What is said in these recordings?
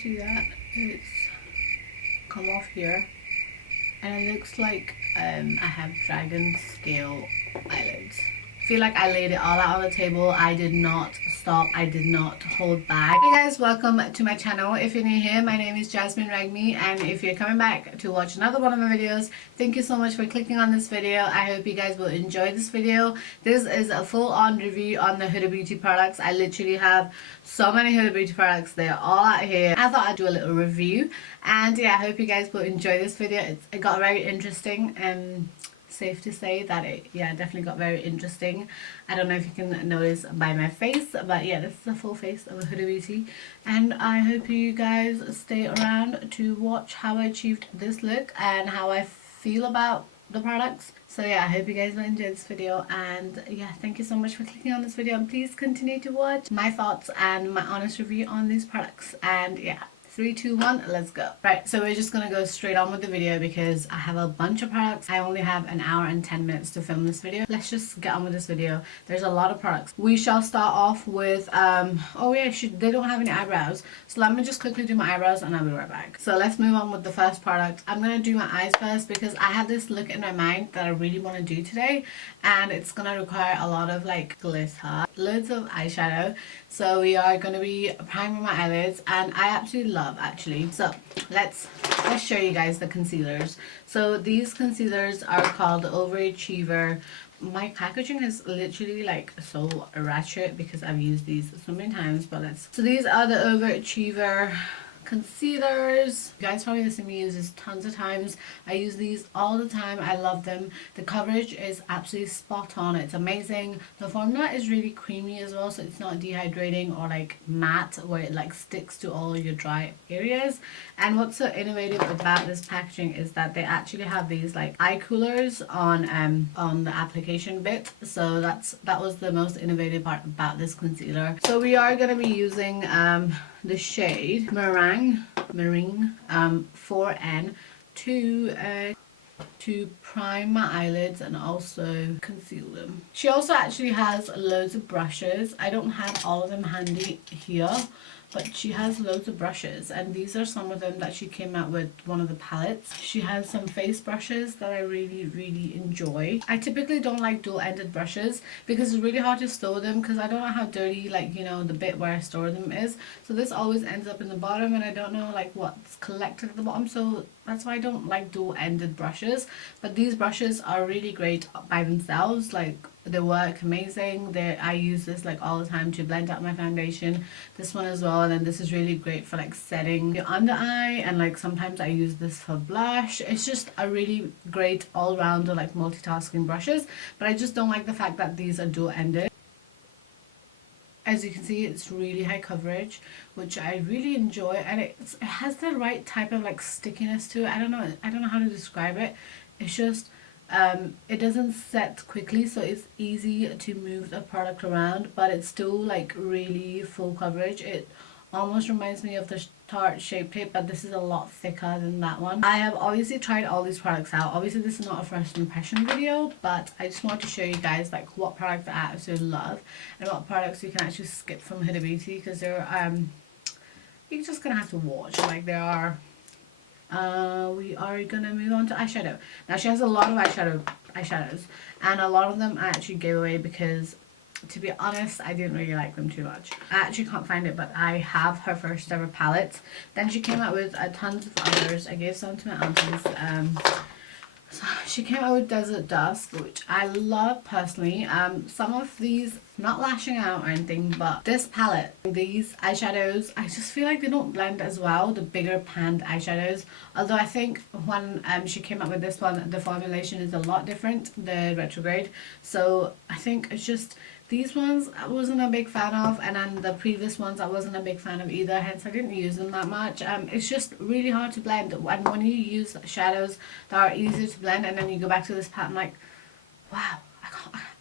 see that? It's come off here. And it looks like I have dragon scale eyelids. I feel like I laid it all out on the table. I did not stop. I did not hold back. Hey guys, welcome to my channel. If you're new here, my name is Jasmine, and if you're coming back to watch another one of my videos, thank you so much for clicking on this video. I hope you guys will enjoy this video. This is a full-on review on the Hudabeauty products. I literally have so many Hudabeauty products. They're all out here. I thought I'd do a little review, and yeah, I hope you guys will enjoy this video. It got very interesting, and safe to say that it definitely got very interesting. I don't know if you can notice by my face, but yeah, this is the full face of a Hudabeauty, and I hope you guys stay around to watch how I achieved this look and how I feel about the products. So yeah, I hope you guys will enjoy this video, and yeah, thank you so much for clicking on this video, and please continue to watch my thoughts and my honest review on these products. And yeah, 3, 2, 1, let's go. Right, so we're just gonna go straight on with the video because I have a bunch of products. I only have an hour and 10 minutes to film this video. Let's just get on with this video. There's a lot of products. We shall start off with oh yeah, they don't have any eyebrows, so let me just quickly do my eyebrows and I'll be right back. So let's move on with the first product. I'm gonna do my eyes first because I have this look in my mind that I really want to do today, and it's gonna require a lot of like glitter, loads of eyeshadow. So we are going to be priming my eyelids, and I absolutely love actually. So let's show you guys the concealers. So these concealers are called Overachiever. My packaging is literally like so ratchet because I've used these so many times, but so these are the Overachiever concealers. You guys probably seen me use this tons of times. I use these all the time. I love them. The coverage is absolutely spot on. It's amazing. The formula is really creamy as well, so it's not dehydrating or like matte where it like sticks to all your dry areas. And what's so innovative about this packaging is that they actually have these like eye coolers on the application bit. So that was the most innovative part about this concealer. So we are going to be using the shade Meringue 4N to prime my eyelids and also conceal them. She also actually has loads of brushes. I don't have all of them handy here, but she has loads of brushes, and these are some of them that she came out with one of the palettes. She has some face brushes that I really enjoy. I typically don't like dual-ended brushes because it's really hard to store them because I don't know how dirty, like, you know, the bit where I store them is. So this always ends up in the bottom, and I don't know like what's collected at the bottom, so that's why I don't like dual-ended brushes. But these brushes are really great by themselves. Like, they work amazing. I use this like all the time to blend out my foundation. This one as well, and then this is really great for like setting your under eye, and like sometimes I use this for blush. It's just a really great all-round like multitasking brushes, but I just don't like the fact that these are dual-ended. As you can see, it's really high coverage, which I really enjoy, and it has the right type of like stickiness to it. I don't know how to describe it. It's just it doesn't set quickly, so it's easy to move the product around, but it's still like really full coverage. It almost reminds me of the Tarte Shape Tape, but this is a lot thicker than that one. I have obviously tried all these products out. Obviously this is not a first impression video, but I just want to show you guys like what products I absolutely love and what products you can actually skip from Hudabeauty, because they're you're just gonna have to watch. Like, there are we are gonna move on to eyeshadow. Now she has a lot of eyeshadows, and a lot of them I actually gave away because, to be honest, I didn't really like them too much. I actually can't find it, but I have her first ever palette. Then she came out with tons of others. I gave some to my aunties. So she came out with Desert Dusk, which I love personally. Some of these, not lashing out or anything, but this palette, these eyeshadows, I just feel like they don't blend as well, the bigger panned eyeshadows. Although I think when she came out with this one, the formulation is a lot different, the retrograde. So I think it's just, these ones I wasn't a big fan of, and then the previous ones I wasn't a big fan of either, hence I didn't use them that much. It's just really hard to blend, and when you use shadows that are easier to blend and then you go back to this pattern, like, wow,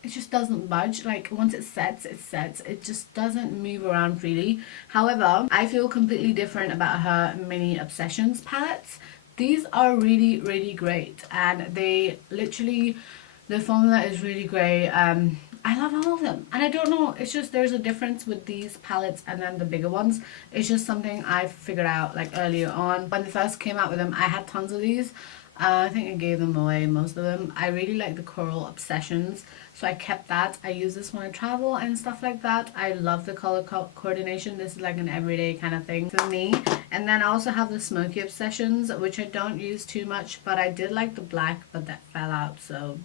it just doesn't budge. Like, once it sets, it sets. It just doesn't move around freely. However, I feel completely different about her Mini Obsessions palettes. These are really great, and they literally, the formula is really great. I love all of them. And I don't know, it's just there's a difference with these palettes and then the bigger ones. It's just something I figured out like earlier on. When they first came out with them, I had tons of these. I think I gave them away, most of them. I really like the Coral Obsessions, so I kept that. I use this when I travel and stuff like that. I love the color coordination. This is like an everyday kind of thing for me. And then I also have the Smoky Obsessions, which I don't use too much, but I did like the black, but that fell out, so...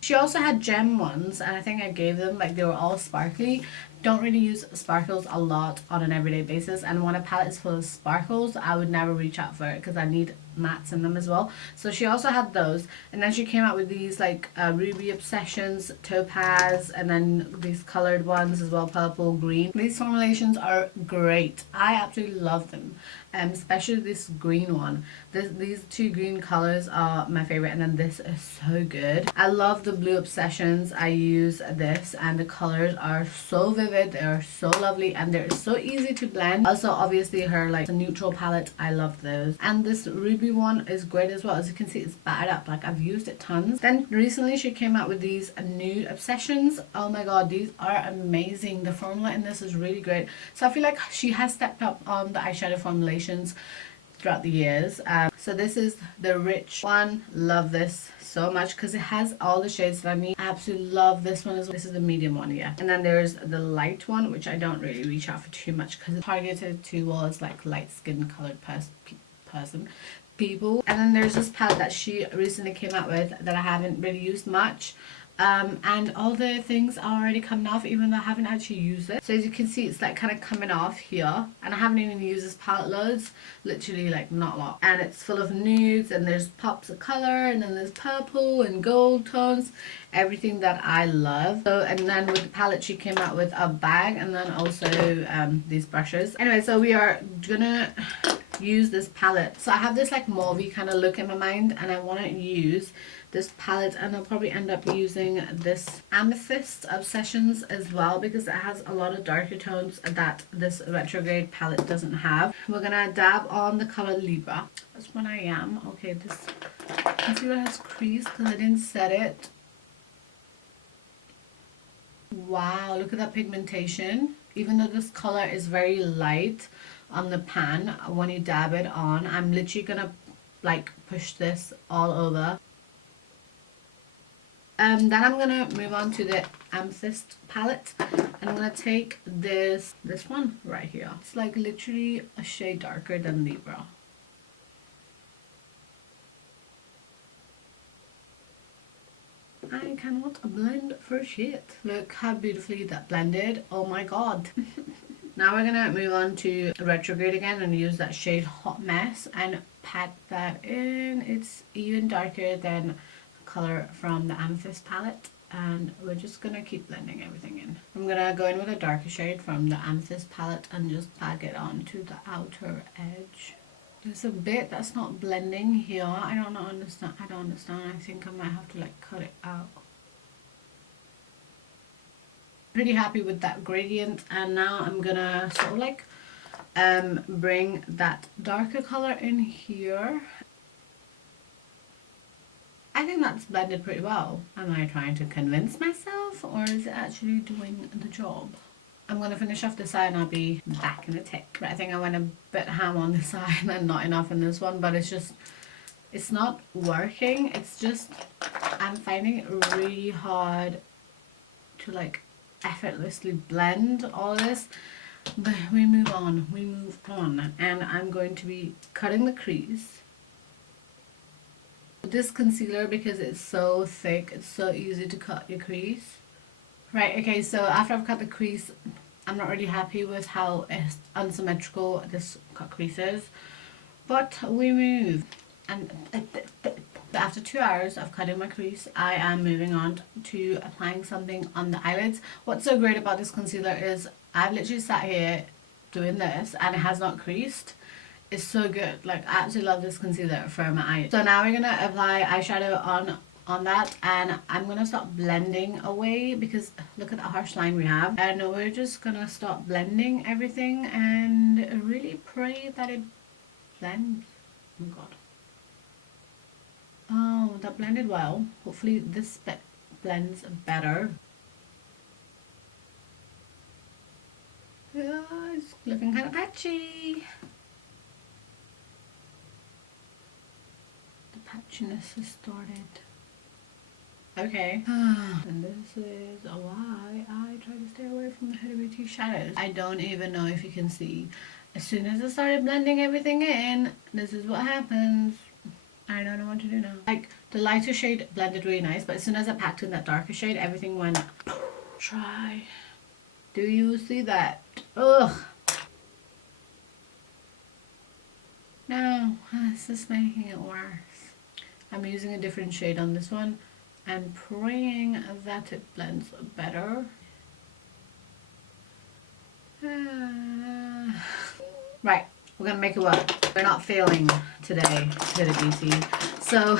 She also had gem ones, and I think I gave them, like, they were all sparkly. Don't really use sparkles a lot on an everyday basis, and when a palette is full of sparkles, I would never reach out for it because I need mattes in them as well. So she also had those, and then she came out with these like Ruby Obsessions, Topaz, and then these colored ones as well, purple, green. These formulations are great. I absolutely love them, especially this green one. These two green colors are my favorite, and then this is so good. I love the Blue Obsessions. I use this, and the colors are so vivid. They are so lovely, and they're so easy to blend. Also, obviously, her like neutral palette, I love those. And this Ruby one is great as well. As you can see, it's battered up. Like, I've used it tons. Then recently she came out with these Nude Obsessions. Oh my god, these are amazing. The formula in this is really great. So I feel like she has stepped up on the eyeshadow formulations throughout the years. So this is the Rich one. Love this so much because it has all the shades that I need. I absolutely love this one as well. This is the medium one, yeah. And then there's the light one, which I don't really reach out for too much because it's targeted towards like light skin colored people. And then there's this palette that she recently came out with that I haven't really used much. And all the things are already coming off even though I haven't actually used it. So as you can see, it's like kind of coming off here, and I haven't even used this palette loads, literally like not a lot. And it's full of nudes, and there's pops of color, and then there's purple and gold tones, everything that I love. So, and then with the palette she came out with a bag, and then also these brushes. Anyway, so we are gonna use this palette. So I have this like mauvey kind of look in my mind, and I want to use this palette, and I'll probably end up using this Amethyst Obsessions as well because it has a lot of darker tones that this retrograde palette doesn't have. We're gonna dab on the color Libra. That's what I am. Okay, this concealer has creased because I didn't set it. Wow, look at that pigmentation. Even though this color is very light on the pan, when you dab it on, I'm literally gonna like push this all over. Then I'm gonna move on to the Amethyst palette, and I'm gonna take this one right here. It's like literally a shade darker than Libra. I cannot blend for shit. Look how beautifully that blended. Oh my god. Now we're gonna move on to Retrograde again and use that shade Hot Mess and pat that in. It's even darker than color from the Amethyst palette, and we're just gonna keep blending everything in. I'm gonna go in with a darker shade from the Amethyst palette and just tag it onto the outer edge. There's a bit that's not blending here. I don't understand. I think I might have to like cut it out. Pretty happy with that gradient, and now I'm gonna sort of like bring that darker color in here. I think that's blended pretty well. Am I trying to convince myself, or is it actually doing the job? I'm going to finish off this eye and I'll be back in a tick. But I think I went a bit ham on this eye and not enough in this one, but it's not working. It's just, I'm finding it really hard to like effortlessly blend all this. But we move on, and I'm going to be cutting the crease. This concealer, because it's so thick, it's so easy to cut your crease. Right, okay, so after I've cut the crease, I'm not really happy with how unsymmetrical this cut crease is, but we move. And after 2 hours of cutting my crease, I am moving on to applying something on the eyelids. What's so great about this concealer is I've literally sat here doing this and it has not creased. It's so good. Like, I absolutely love this concealer for my eyes. So now we're gonna apply eyeshadow on that, and I'm gonna start blending away because look at the harsh line we have, and we're just gonna start blending everything and really pray that it blends. Oh god. Oh, that blended well. Hopefully this bit blends better. Yeah, it's looking kind of patchy. The patchiness has started. Okay, and this is why I try to stay away from the Hudabeauty shadows. I don't even know if you can see. As soon as I started blending everything in, this is what happens. I don't know what to do now. Like, the lighter shade blended really nice, but as soon as I packed in that darker shade, everything went dry. Do you see that? Ugh. No, this is making it worse. I'm using a different shade on this one and praying that it blends better. Right, we're gonna make it work. We're not failing today, Hudabeauty. So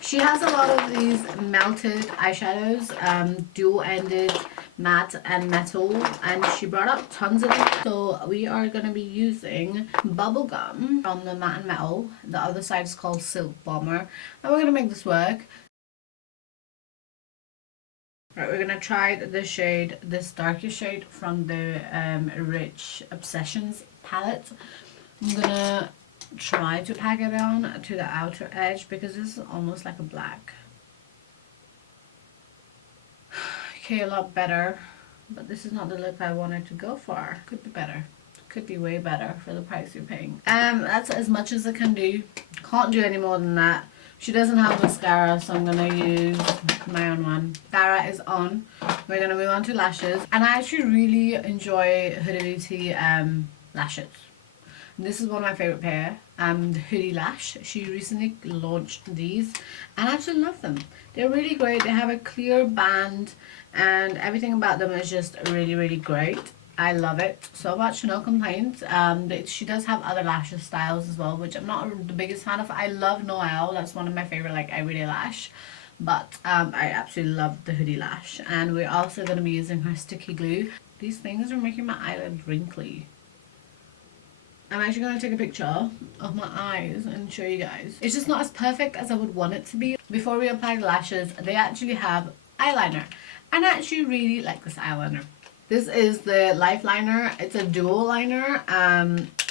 she has a lot of these melted eyeshadows, dual-ended matte and metal, and she brought up tons of them. So we are going to be using Bubblegum from the matte and metal. The other side is called Silk Bomber, and we're going to make this work. Right, we're going to try the shade, this darker shade from the Rich Obsessions palette. I'm going to try to pack it on to the outer edge because this is almost like a black. Okay, a lot better, but this is not the look I wanted to go for. Could be better. Could be way better for the price you're paying. That's as much as I can do. Can't do any more than that. She doesn't have mascara, so I'm gonna use my own one. Mascara is on. We're gonna move on to lashes, and I actually really enjoy Hudabeauty lashes. And this is one of my favorite pair, the Hoodie Lash. She recently launched these, and I actually love them. They're really great. They have a clear band, and everything about them is just really, really great. I love it so much, no complaints. She does have other lashes styles as well, which I'm not the biggest fan of. I love Noelle. That's one of my favorite, like, everyday lash. But I absolutely love the Hoodie Lash. And we're also going to be using her sticky glue. These things are making my eyelids wrinkly. I'm actually going to take a picture of my eyes and show you guys. It's just not as perfect as I would want it to be. Before we apply the lashes, they actually have eyeliner. And I actually really like this eyeliner. This is the Life Liner. It's a dual liner.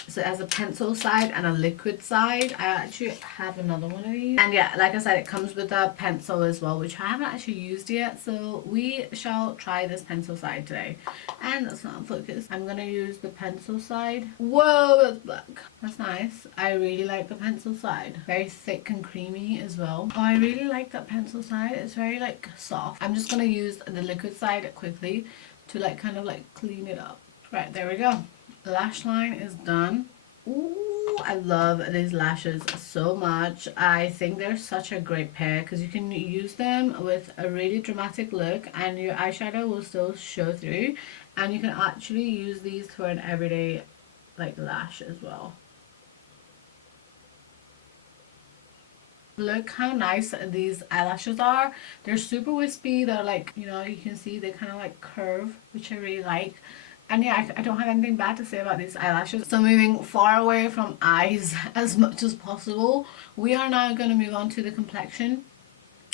So it has a pencil side and a liquid side. I actually have another one of these. And yeah, like I said, it comes with a pencil as well, which I haven't actually used yet. So we shall try this pencil side today. And that's not focused. I'm going to use the pencil side. Whoa, that's black. That's nice. I really like the pencil side. Very thick and creamy as well. Oh, I really like that pencil side. It's very, like, soft. I'm just going to use the liquid side quickly to, like, kind of, like, clean it up. Right, there we go. The lash line is done. Ooh, I love these lashes so much. I think they're such a great pair because you can use them with a really dramatic look and your eyeshadow will still show through, and you can actually use these for an everyday, like, lash as well. Look how nice these eyelashes are. They're super wispy. They're, like, you know, you can see they kind of, like, curve, which I really like. And yeah, I don't have anything bad to say about these eyelashes. So moving far away from eyes as much as possible, we are now going to move on to the complexion.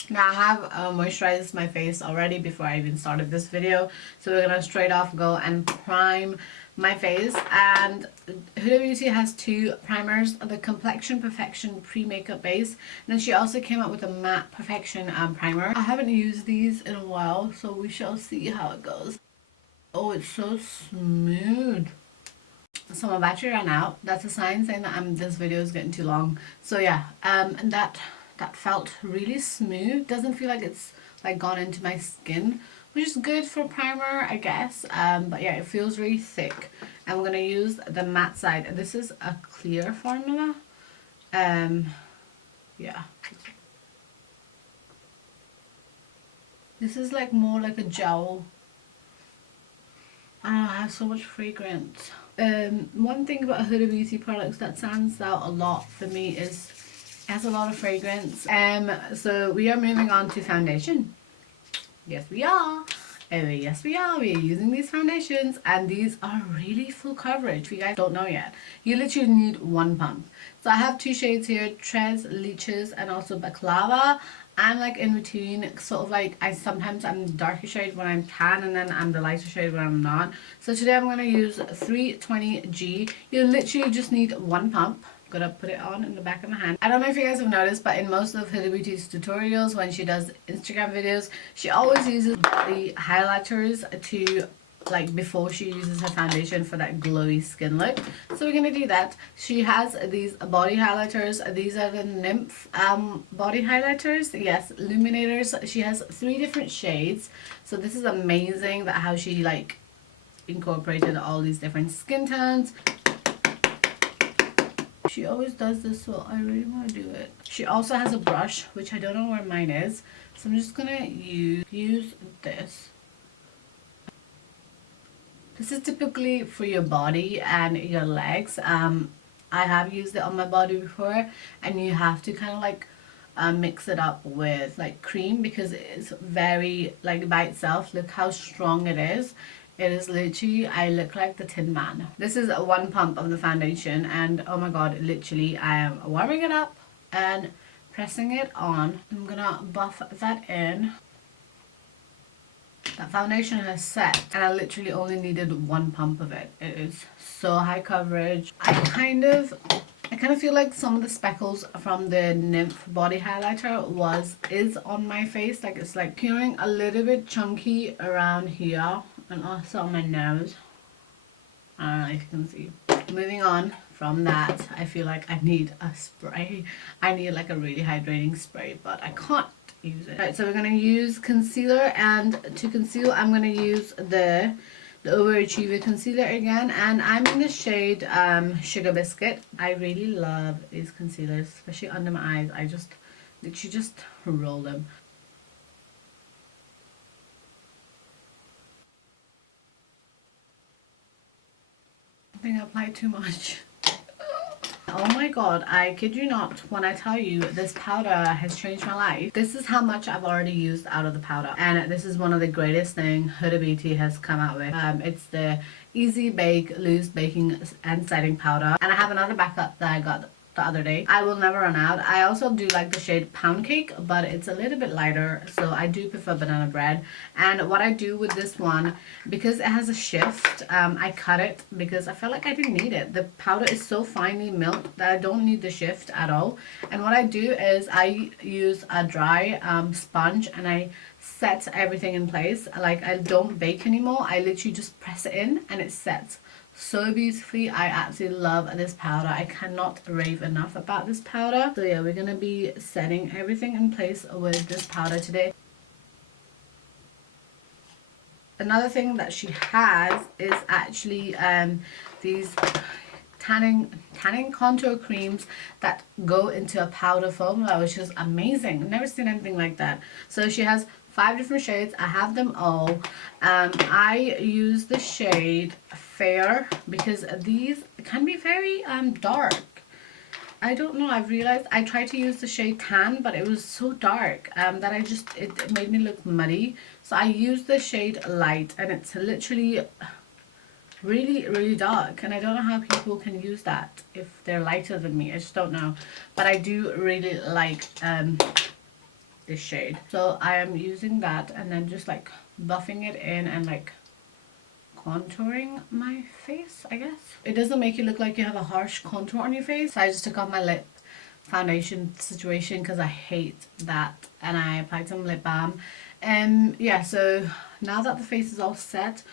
Now I have moisturized my face already before I even started this video. So we're going to straight off go and prime my face. And Hudabeauty has two primers, the Complexion Perfection Pre-Makeup Base. And then she also came out with a Matte Perfection primer. I haven't used these in a while, so we shall see how it goes. Oh, it's so smooth. So my battery ran out. That's a sign saying that this video is getting too long. So yeah, and that felt really smooth. Doesn't feel like it's, like, gone into my skin, which is good for primer, I guess. But yeah, it feels really thick. And we're gonna use the matte side. This is a clear formula. Yeah. This is, like, more like a gel. I have so much fragrance. One thing about Hudabeauty products that stands out a lot for me is it has a lot of fragrance. So we are moving on to foundation. Yes, we are. Anyway, yes we are. We are using these foundations and these are really full coverage. If you guys don't know yet, you literally need one pump. So I have two shades here, Tres Leeches and also Baklava. I'm like in between, sort of like sometimes I'm the darker shade when I'm tan and then I'm the lighter shade when I'm not. So today I'm going to use 320G. You literally just need one pump. Gonna put it on in the back of my hand. I don't know if you guys have noticed, but in most of Hudabeauty's tutorials, when she does Instagram videos, she always uses body highlighters to, like, before she uses her foundation for that glowy skin look. So we're gonna do that. She has these body highlighters. These are the Nymph body highlighters. Yes, illuminators. She has 3 different shades. So this is amazing that how she like incorporated all these different skin tones. She always does this, so I really want to do it. She also has a brush, which I don't know where mine is. So I'm just going to use this. This is typically for your body and your legs. I have used it on my body before, and you have to kind of like mix it up with like cream because it's very like by itself. Look how strong it is. It is literally, I look like the Tin Man. This is one pump of the foundation and oh my god, literally I am warming it up and pressing it on. I'm gonna buff that in. That foundation has set and I literally only needed one pump of it. It is so high coverage. I kind of feel like some of the speckles from the Nymph body highlighter is on my face. Like it's like appearing a little bit chunky around here and also on my nose. I don't know if you can see. Moving on from that, I feel like I need a spray. I need like a really hydrating spray, but I can't use it. Right, so we're gonna use concealer, and to conceal I'm gonna use the Overachiever concealer again, and I'm in the shade Sugar Biscuit. I really love these concealers, especially under my eyes. I just literally just roll them. I think I applied too much. Oh my god, I kid you not when I tell you this powder has changed my life. This is how much I've already used out of the powder, and this is one of the greatest things Hudabeauty has come out with. It's the Easy Bake Loose Baking and Setting Powder, and I have another backup that I got the other day. I will never run out. I also do like the shade Pound Cake, but it's a little bit lighter, so I do prefer Banana Bread. And what I do with this one, because it has a shift, I cut it because I felt like I didn't need it. The powder is so finely milled that I don't need the shift at all. And what I do is I use a dry sponge and I set everything in place. Like I don't bake anymore. I literally just press it in and it sets so beautifully. I absolutely love this powder. I cannot rave enough about this powder. So yeah, we're gonna be setting everything in place with this powder today. Another thing that she has is actually these tanning contour creams that go into a powder formula, which is amazing. I've never seen anything like that. So she has 5 different shades. I have them all. I use the shade Fair because these can be very dark. I don't know, I've realized I tried to use the shade Tan, but it was so dark that it made me look muddy. So I used the shade Light, and it's literally really dark, and I don't know how people can use that if they're lighter than me. I just don't know, but I do really like this shade. So I am using that and then just like buffing it in and like contouring my face, I guess. It doesn't make you look like you have a harsh contour on your face. So I just took off my lip foundation situation because I hate that, and I applied some lip balm. And yeah, so now that the face is all set,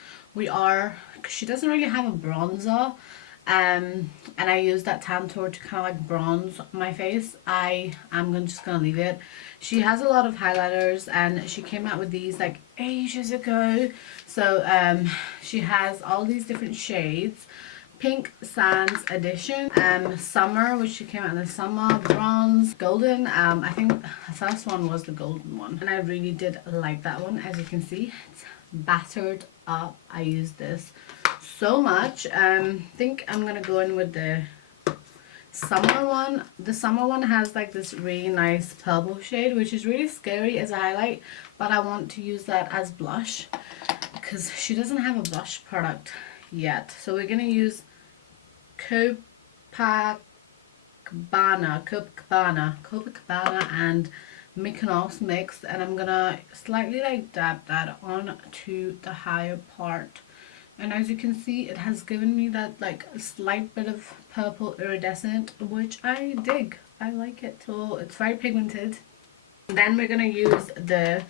she doesn't really have a bronzer, and I use that Tantour to kind of like bronze my face. I'm just gonna leave it. She has a lot of highlighters, and she came out with these like ages ago. So she has all these different shades. Pink Sands Edition, Summer, which she came out in the summer, Bronze, Golden. I think the first one was the golden one, and I really did like that one. As you can see, it's battered up. I use this so much. I think I'm gonna go in with the summer one. The summer one has like this really nice purple shade, which is really scary as a highlight, but I want to use that as blush because she doesn't have a blush product yet. So we're going to use Copacabana and Mykonos mixed, and I'm gonna slightly like dab that on to the higher part. And as you can see, it has given me that like a slight bit of purple iridescent, which I dig. I like it. So it's very pigmented. Then we're gonna use the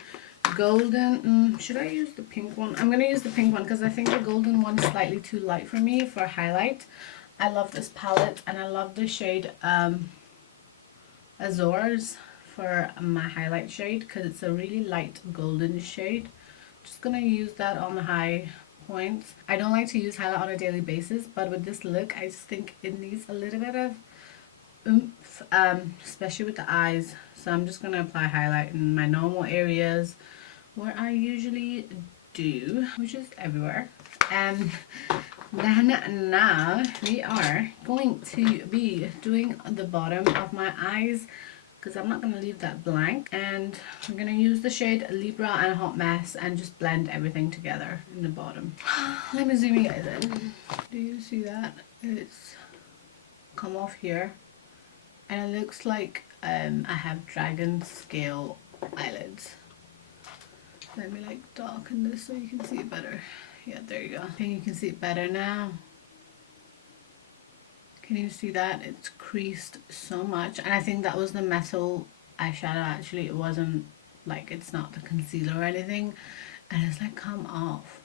golden, should I use the pink one? I'm gonna use the pink one because I think the golden one's slightly too light for me for a highlight. I love this palette, and I love the shade Azores for my highlight shade because it's a really light golden shade. Just gonna use that on the high points. I don't like to use highlight on a daily basis, but with this look I just think it needs a little bit of oomph, especially with the eyes. So I'm just gonna apply highlight in my normal areas where I usually do, which is everywhere. And then now we are going to be doing the bottom of my eyes because I'm not going to leave that blank, and I'm going to use the shade Libra and Hot Mess and just blend everything together in the bottom. Let me zoom you guys in. Do you see that? It's come off here and it looks like I have dragon scale eyelids. Let me like darken this so you can see it better. Yeah, there you go. I think you can see it better now. Can you see that? It's creased so much. And I think that was the metal eyeshadow actually. It wasn't like, it's not the concealer or anything. And it's like come off.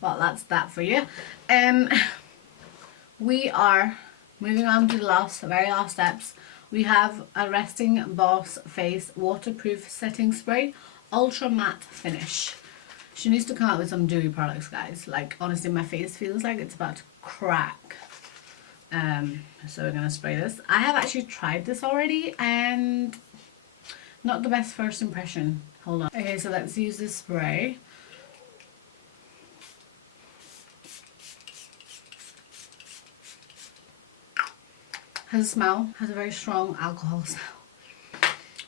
Well, that's that for you. We are moving on to the very last steps. We have a Resting Boss Face Waterproof Setting Spray Ultra Matte Finish. She needs to come out with some dewy products, guys. Like, honestly, my face feels like it's about to crack. So we're going to spray this. I have actually tried this already and not the best first impression. Hold on. Okay, so let's use this spray. Has a smell. Has a very strong alcohol smell.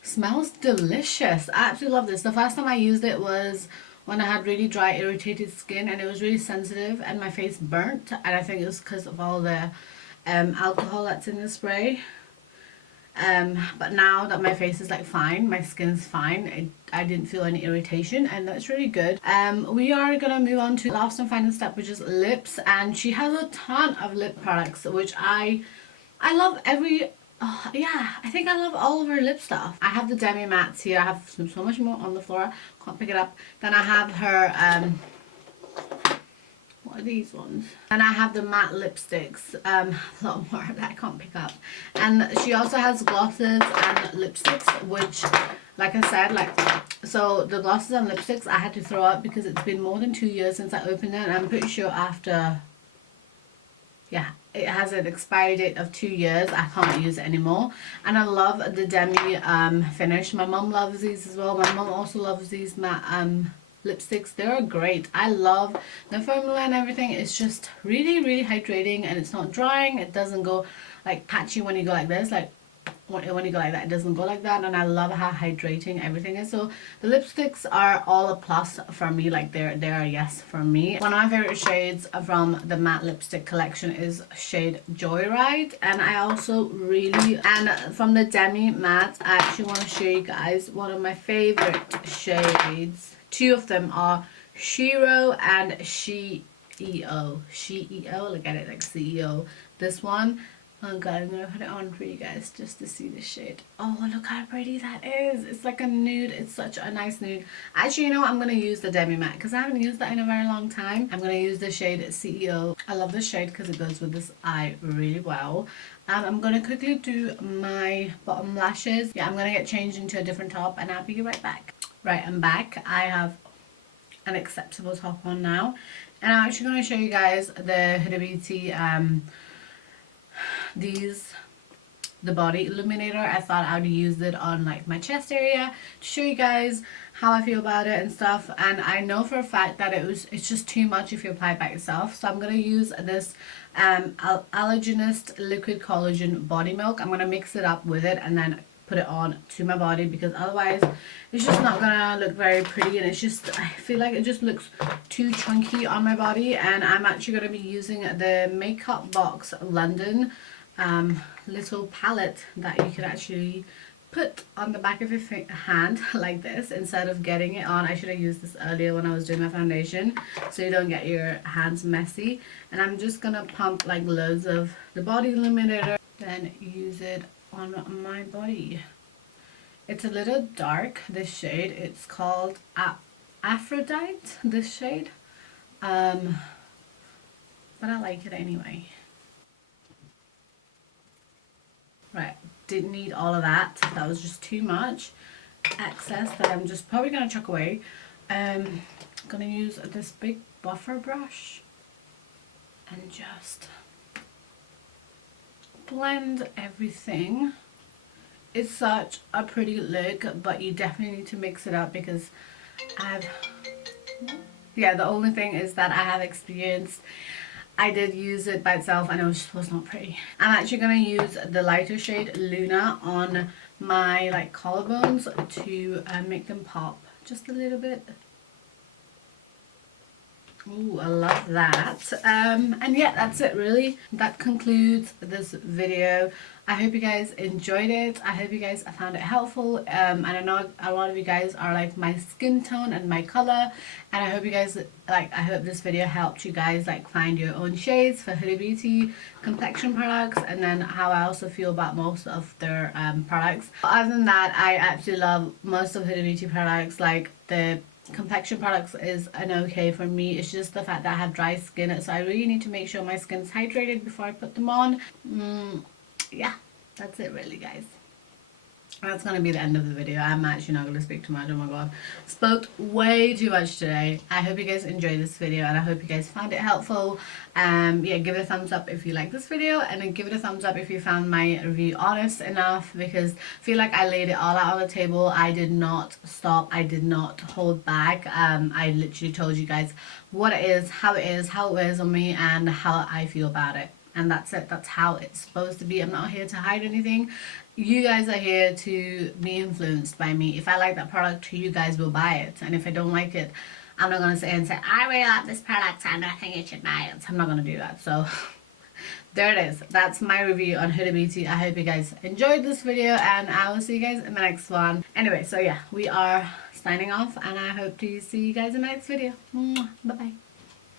Smells delicious. I absolutely love this. The first time I used it was when I had really dry, irritated skin, and it was really sensitive and my face burnt, and I think it was because of all the alcohol that's in the spray. But now that my face is like fine, my skin's fine, I didn't feel any irritation, and that's really good. We are gonna move on to the last and final step, which is lips, and she has a ton of lip products, which I love yeah, I think I love all of her lip stuff. I have the Demi Mattes here. I have so much more on the floor. Can't pick it up. Then I have her, what are these ones? And I have the matte lipsticks. A lot more that I can't pick up. And she also has glosses and lipsticks, which, like I said, so the glosses and lipsticks I had to throw out because it's been more than 2 years since I opened it. And I'm pretty sure after, yeah, it has an expiry date of 2 years. I can't use it anymore. And I love the Demi finish. My mom loves these as well. My mom also loves these matte lipsticks. They're great. I love the formula and everything. It's just really, really hydrating, and it's not drying. It doesn't go like patchy when you go like this. Like when you go like that, it doesn't go like that. And I love how hydrating everything is. So the lipsticks are all a plus for me. Like they're a yes for me. One of my favorite shades from the matte lipstick collection is shade Joyride, and I also really, and from the Demi matte, I actually want to show you guys one of my favorite shades. Two of them are Shiro and She-EO. She-EO, look at it like CEO. This one, oh god, I'm gonna put it on for you guys just to see the shade. Oh, look how pretty that is. It's like a nude. It's such a nice nude. Actually, you know, I'm gonna use the Demi Matte because I haven't used that in a very long time. I'm gonna use the shade CEO. I love this shade because it goes with this eye really well. I'm gonna quickly do my bottom lashes. Yeah, I'm gonna get changed into a different top and I'll be right back. Right, I'm back. I have an acceptable top on now, and I'm actually going to show you guys the Huda Beauty these the body illuminator. I thought I would use it on like my chest area to show you guys how I feel about it and stuff. And I know for a fact that it's just too much if you apply it by yourself. So I'm going to use this Allergenist liquid collagen body milk. I'm going to mix it up with it and then put it on to my body, because otherwise it's just not gonna look very pretty, and it's just, I feel like it just looks too chunky on my body. And I'm actually going to be using the Makeup Box London little palette that you can actually put on the back of your hand like this instead of getting it on. I should have used this earlier when I was doing my foundation, so you don't get your hands messy. And I'm just gonna pump like loads of the body illuminator, then use it on my body. It's a little dark, this shade. It's called Aphrodite, this shade, but I like it anyway. Right, didn't need all of that. That was just too much excess that I'm just probably gonna chuck away. I'm gonna use this big buffer brush and just blend everything. It's such a pretty look, but you definitely need to mix it up, because the only thing is that I have experienced, I did use it by itself and it was not pretty. I'm actually going to use the lighter shade Luna on my like collarbones to make them pop just a little bit. Ooh, I love that. And yeah, that's it really. That concludes this video. I hope you guys enjoyed it. I hope you guys found it helpful. And I know a lot of you guys are like my skin tone and my color, and I hope you guys I hope this video helped you guys like find your own shades for Huda Beauty complexion products, and then how I also feel about most of their products. Other than that, I actually love most of Huda Beauty products. Like the complexion products is an okay for me. It's just the fact that I have dry skin, so I really need to make sure my skin's hydrated before I put them on. Yeah, that's it really, guys. That's going to be the end of the video. I'm actually not going to speak too much. Oh my god, spoke way too much today. I hope you guys enjoyed this video, and I hope you guys found it helpful. Yeah, give it a thumbs up if you like this video, and then give it a thumbs up if you found my review honest enough, because I feel like I laid it all out on the table. I did not stop, I did not hold back. I literally told you guys what it is, how it wears on me, and how I feel about it. And that's it. That's how it's supposed to be. I'm not here to hide anything. You guys are here to be influenced by me. If I like that product, you guys will buy it. And if I don't like it, I'm not going to sit and say, I really like this product and I think you should buy it. I'm not going to do that. So there it is. That's my review on Huda Beauty. I hope you guys enjoyed this video, and I will see you guys in the next one. Anyway, so yeah, we are signing off, and I hope to see you guys in the next video. Bye bye.